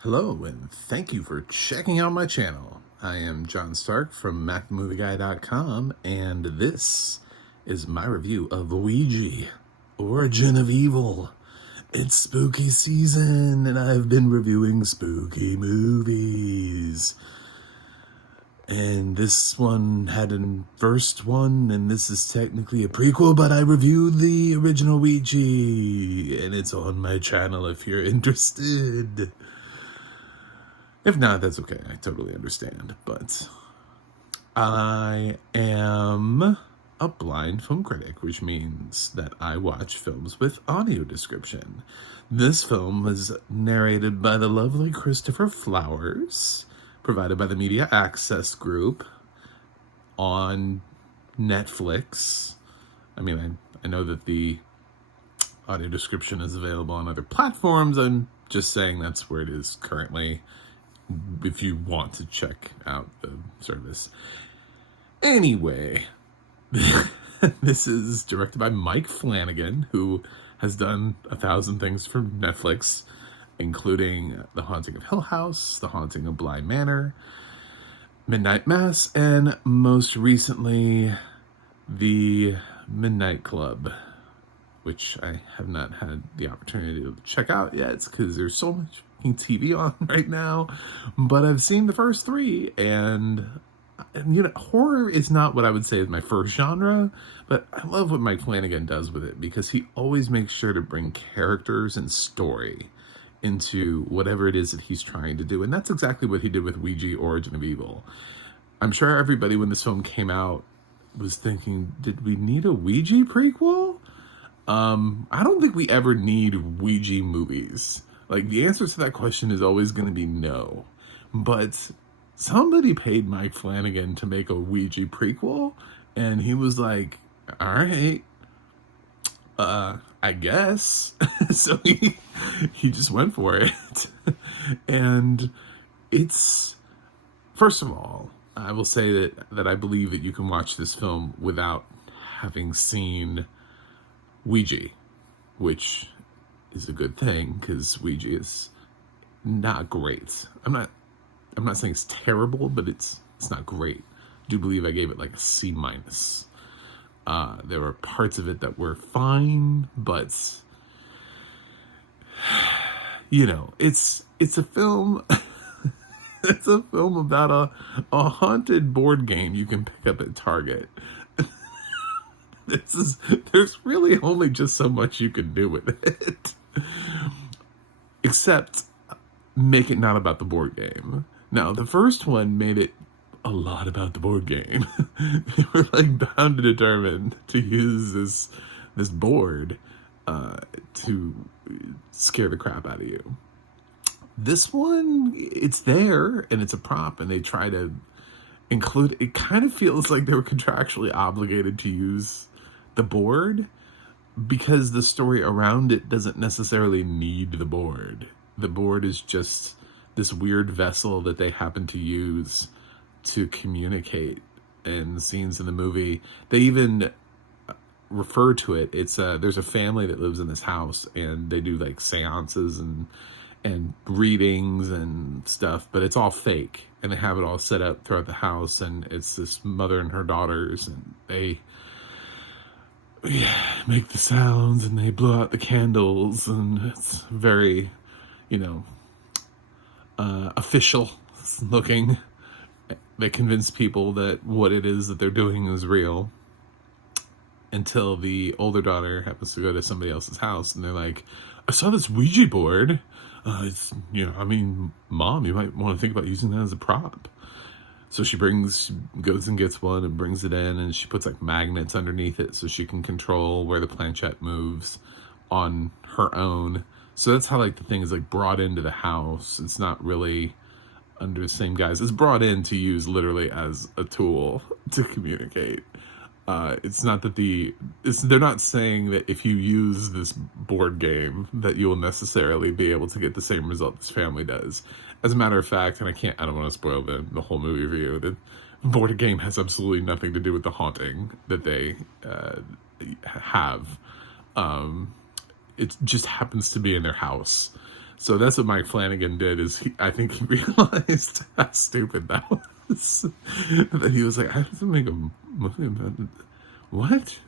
Hello, and thank you for checking out my channel. I am John Stark from MacTheMovieGuy.com, and this is my review of Ouija, Origin of Evil. It's spooky season, and I've been reviewing spooky movies. And this one had a first one, and this is technically a prequel, but I reviewed the original Ouija, and it's on my channel if you're interested. If not, that's okay. I totally understand. But I am a blind film critic, which means that I watch films with audio description. This film was narrated by the lovely Christopher Flowers, provided by the Media Access Group on Netflix. I mean, I know that the audio description is available on other platforms. I'm just saying that's where it is currently, if you want to check out the service. Anyway, this is directed by Mike Flanagan, who has done 1,000 things for Netflix, including The Haunting of Hill House, The Haunting of Bly Manor, Midnight Mass, and most recently, The Midnight Club, which I have not had the opportunity to check out yet because there's so much TV on right now. But I've seen the first three, and you know, horror is not what I would say is my first genre, but I love what Mike Flanagan does with it because he always makes sure to bring characters and story into whatever it is that he's trying to do. And that's exactly what he did with Ouija, Origin of Evil. I'm sure everybody, when this film came out, was thinking, did we need a Ouija prequel? I don't think we ever need Ouija movies. Like, the answer to that question is always going to be no. But somebody paid Mike Flanagan to make a Ouija prequel, and he was like, all right, I guess. So he just went for it. And it's, first of all, I will say that I believe that you can watch this film without having seen Ouija, which is a good thing because Ouija is not great. I'm not saying it's terrible, but it's not great. I do believe I gave it like a C-. There were parts of it that were fine, but you know, it's a film. It's a film about a haunted board game you can pick up at Target. There's really only just so much you can do with it. Except make it not about the board game. Now, the first one made it a lot about the board game. They were like bound and determined to use this board to scare the crap out of you. This one, it's there and it's a prop, and they try to include, it kind of feels like they were contractually obligated to use the board because the story around it doesn't necessarily need the board. The board is just this weird vessel that they happen to use to communicate. And scenes in the movie, they even refer to it. It's there's a family that lives in this house, and they do like seances and readings and stuff, but it's all fake, and they have it all set up throughout the house, and it's this mother and her daughters, and they make the sounds and they blow out the candles, and it's very, you know, official looking. They convince people that what it is that they're doing is real, until the older daughter happens to go to somebody else's house, and they're like, I saw this Ouija board. It's, you know, I mean, Mom, you might want to think about using that as a prop. So she goes and gets one and brings it in, and she puts like magnets underneath it so she can control where the planchette moves on her own. So that's how like the thing is like brought into the house. It's not really under the same guise. It's brought in to use literally as a tool to communicate. It's not that they're not saying that if you use this board game that you will necessarily be able to get the same result this family does. As a matter of fact, and I don't want to spoil the whole movie for you, the board game has absolutely nothing to do with the haunting that they have. It just happens to be in their house. So that's what Mike Flanagan did. I think he realized how stupid that was. That he was like, I have to make a movie about it. What?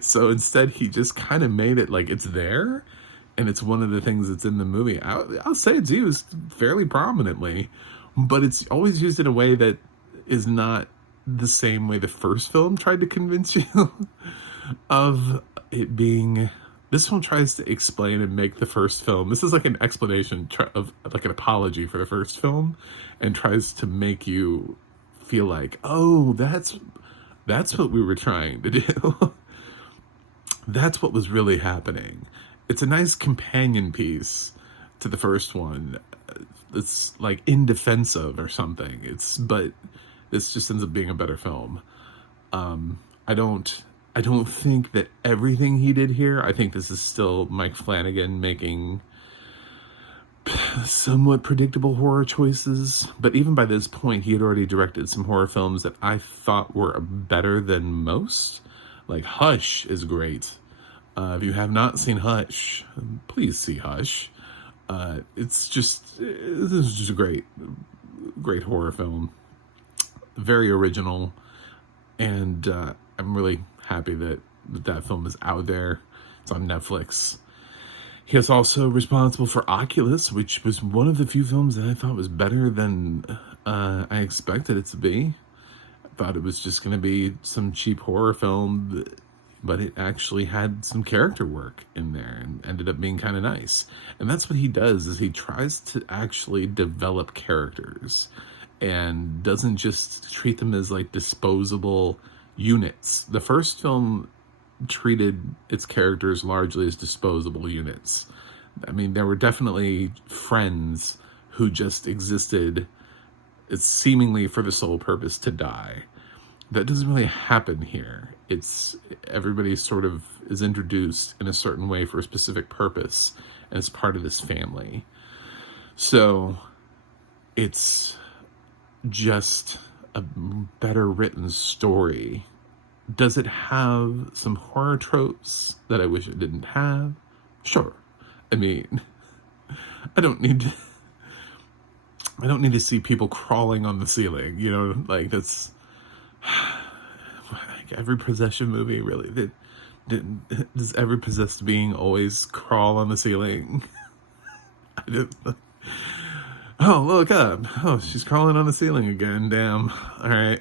So instead, he just kind of made it like it's there, and it's one of the things that's in the movie. I'll say it's used fairly prominently, but it's always used in a way that is not the same way the first film tried to convince you of it being. This one tries to explain and make the first film. This is like an explanation of like an apology for the first film, and tries to make you feel like, oh, that's what we were trying to do. That's what was really happening. It's a nice companion piece to the first one. It's like in defense of or something. But this just ends up being a better film. I don't think that everything he did here. I think this is still Mike Flanagan making somewhat predictable horror choices. But even by this point, he had already directed some horror films that I thought were better than most. Like Hush is great. If you have not seen Hush, please see Hush. This is just a great horror film. Very original. And I'm really happy that film is out there. It's on Netflix. He is also responsible for Oculus, which was one of the few films that I thought was better than I expected it to be. I thought it was just going to be some cheap horror film, but it actually had some character work in there and ended up being kind of nice. And that's what he does, is he tries to actually develop characters and doesn't just treat them as like disposable units. The first film treated its characters largely as disposable units. I mean, there were definitely friends who just existed seemingly for the sole purpose to die. That doesn't really happen here. Everybody sort of is introduced in a certain way for a specific purpose and is part of this family. So it's just a better written story. Does it have some horror tropes that I wish it didn't have? Sure. I mean, I don't need to see people crawling on the ceiling, like that's like every possession movie, really. Does every possessed being always crawl on the ceiling? Oh, look up. Oh, she's crawling on the ceiling again. Damn. All right.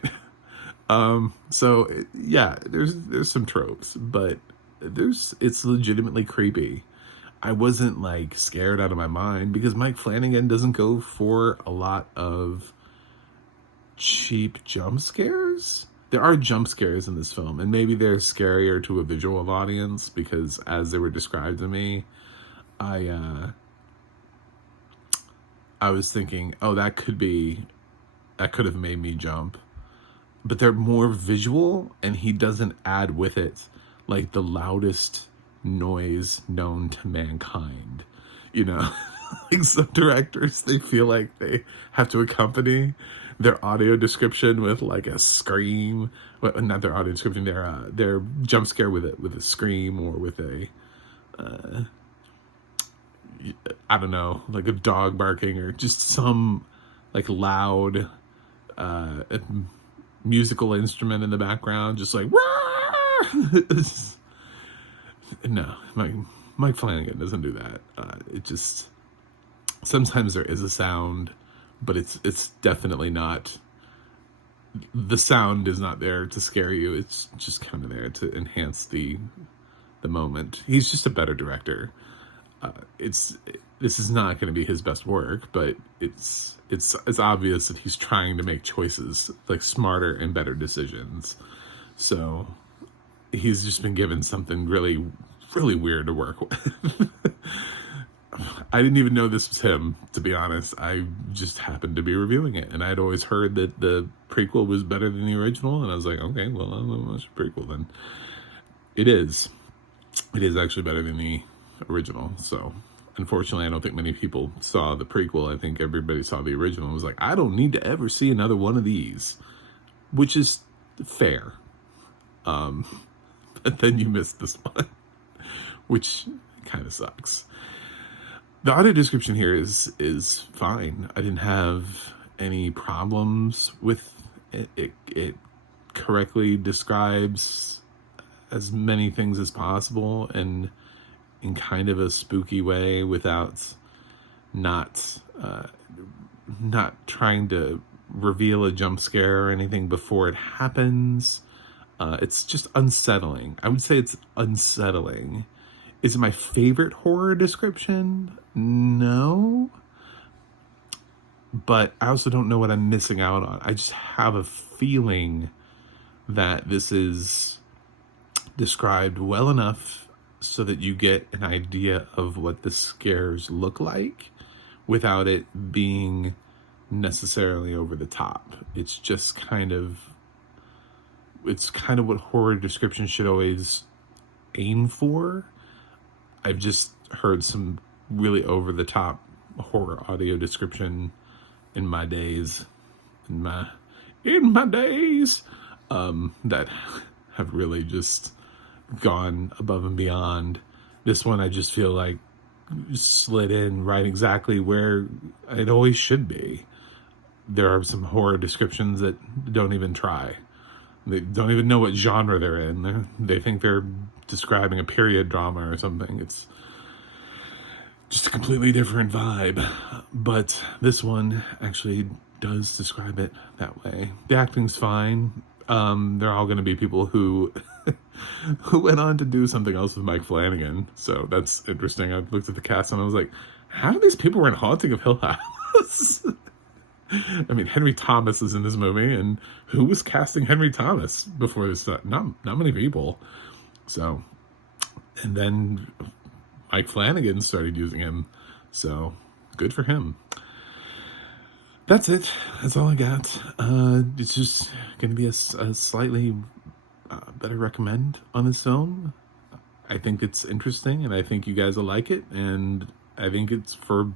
So yeah, there's some tropes, but it's legitimately creepy. I wasn't like scared out of my mind because Mike Flanagan doesn't go for a lot of cheap jump scares. There are jump scares in this film, and maybe they're scarier to a visual audience because as they were described to me, I was thinking, oh, that could have made me jump. But they're more visual, and he doesn't add with it like the loudest noise known to mankind. Like some directors, they feel like they have to accompany their audio description with like a scream. Well, not their audio description, their jump scare with a scream or with a I don't know, like a dog barking or just some like loud musical instrument in the background, just like no, Mike Flanagan doesn't do that. It just sometimes there is a sound, but it's definitely not. The sound is not there to scare you. It's just kind of there to enhance the moment. He's just a better director. This is not going to be his best work, but it's obvious that he's trying to make choices, like smarter and better decisions. So he's just been given something really, really weird to work with. I didn't even know this was him, to be honest. I just happened to be reviewing it, and I'd always heard that the prequel was better than the original, and I was like, okay, well, I'll watch the prequel then. It is actually better than the original. So unfortunately, I don't think many people saw the prequel. I think everybody saw the original and was like, I don't need to ever see another one of these, which is fair. But then you missed this one, which kind of sucks. The audio description here is fine. I didn't have any problems with it. It correctly describes as many things as possible, and in kind of a spooky way, without not not trying to reveal a jump scare or anything before it happens. It's just unsettling. I would say it's unsettling. Is it my favorite horror description? No. But I also don't know what I'm missing out on. I just have a feeling that this is described well enough so that you get an idea of what the scares look like without it being necessarily over the top. It's just kind of what horror description should always aim for. I've just heard some really over the top horror audio description in my days, that have really just gone above and beyond. This one I just feel like slid in right exactly where it always should be. There are some horror descriptions that don't even try. They don't even know what genre they're in. They think they're describing a period drama or something. It's just a completely different vibe. But this one actually does describe it that way. The acting's fine. They're all going to be people who who went on to do something else with Mike Flanagan. So that's interesting. I looked at the cast and I was like, how do these people were in Haunting of Hill House? I mean, Henry Thomas is in this movie, and who was casting Henry Thomas before this? Not many people. So, and then Mike Flanagan started using him. So, good for him. That's it. That's all I got. It's just going to be a slightly better recommend on this film. I think it's interesting, and I think you guys will like it, and I think it's for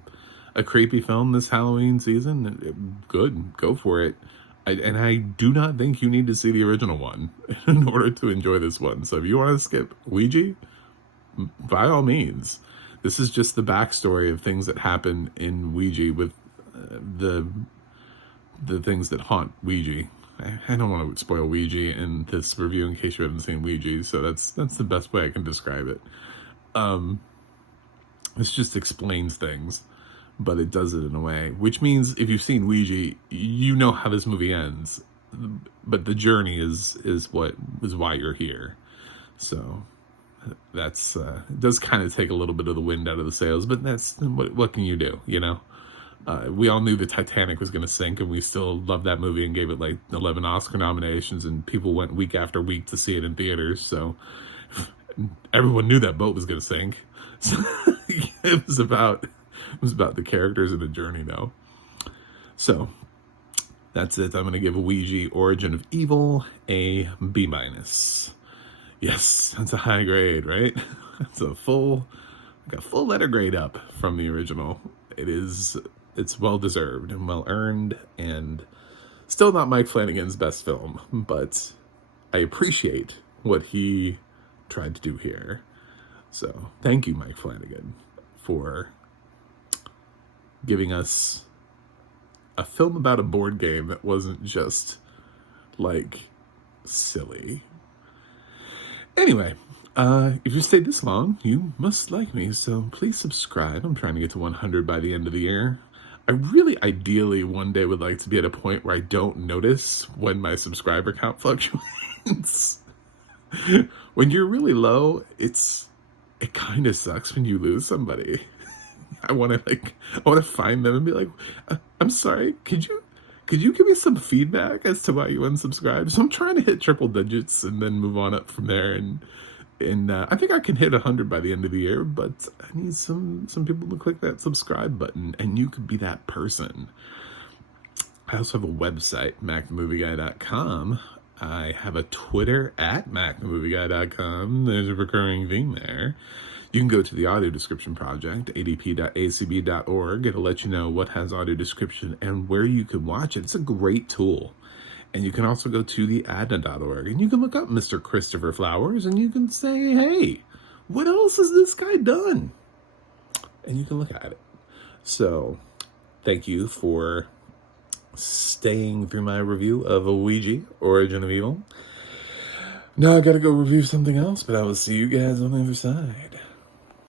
a creepy film this Halloween season. Good, go for it. And I do not think you need to see the original one in order to enjoy this one. So if you want to skip Ouija, by all means. This is just the backstory of things that happen in Ouija with the things that haunt Ouija. I don't want to spoil Ouija in this review in case you haven't seen Ouija, so that's the best way I can describe it. This just explains things, but it does it in a way, which means if you've seen Ouija, you know how this movie ends, but the journey is why you're here. So that's it does kind of take a little bit of the wind out of the sails, but that's what can you do, you know? We all knew the Titanic was going to sink, and we still loved that movie and gave it like 11 Oscar nominations, and people went week after week to see it in theaters. So everyone knew that boat was going to sink. So it was about the characters and the journey, though. So that's it. I'm going to give Ouija Origin of Evil a B-. Yes, that's a high grade, right? That's a full letter grade up from the original. It's well deserved and well earned, and still not Mike Flanagan's best film, but I appreciate what he tried to do here. So thank you, Mike Flanagan, for giving us a film about a board game that wasn't just like silly. Anyway, if you stayed this long, you must like me, so please subscribe. I'm trying to get to 100 by the end of the year. I really ideally one day would like to be at a point where I don't notice when my subscriber count fluctuates. When you're really low, it kind of sucks when you lose somebody. I want to find them and be like, I'm sorry, could you give me some feedback as to why you unsubscribed? So I'm trying to hit triple digits and then move on up from there, and I think I can hit 100 by the end of the year, but I need some people to click that subscribe button, and you could be that person. I also have a website, MacTheMovieGuy.com. I have a Twitter at MacTheMovieGuy.com. There's a recurring theme there. You can go to the audio description project, adp.acb.org. It'll let you know what has audio description and where you can watch it. It's a great tool. And you can also go to the adna.org, and you can look up Mr. Christopher Flowers, and you can say, hey, what else has this guy done? and you can look at it. So, thank you for staying through my review of Ouija, Origin of Evil. Now I gotta go review something else, but I will see you guys on the other side.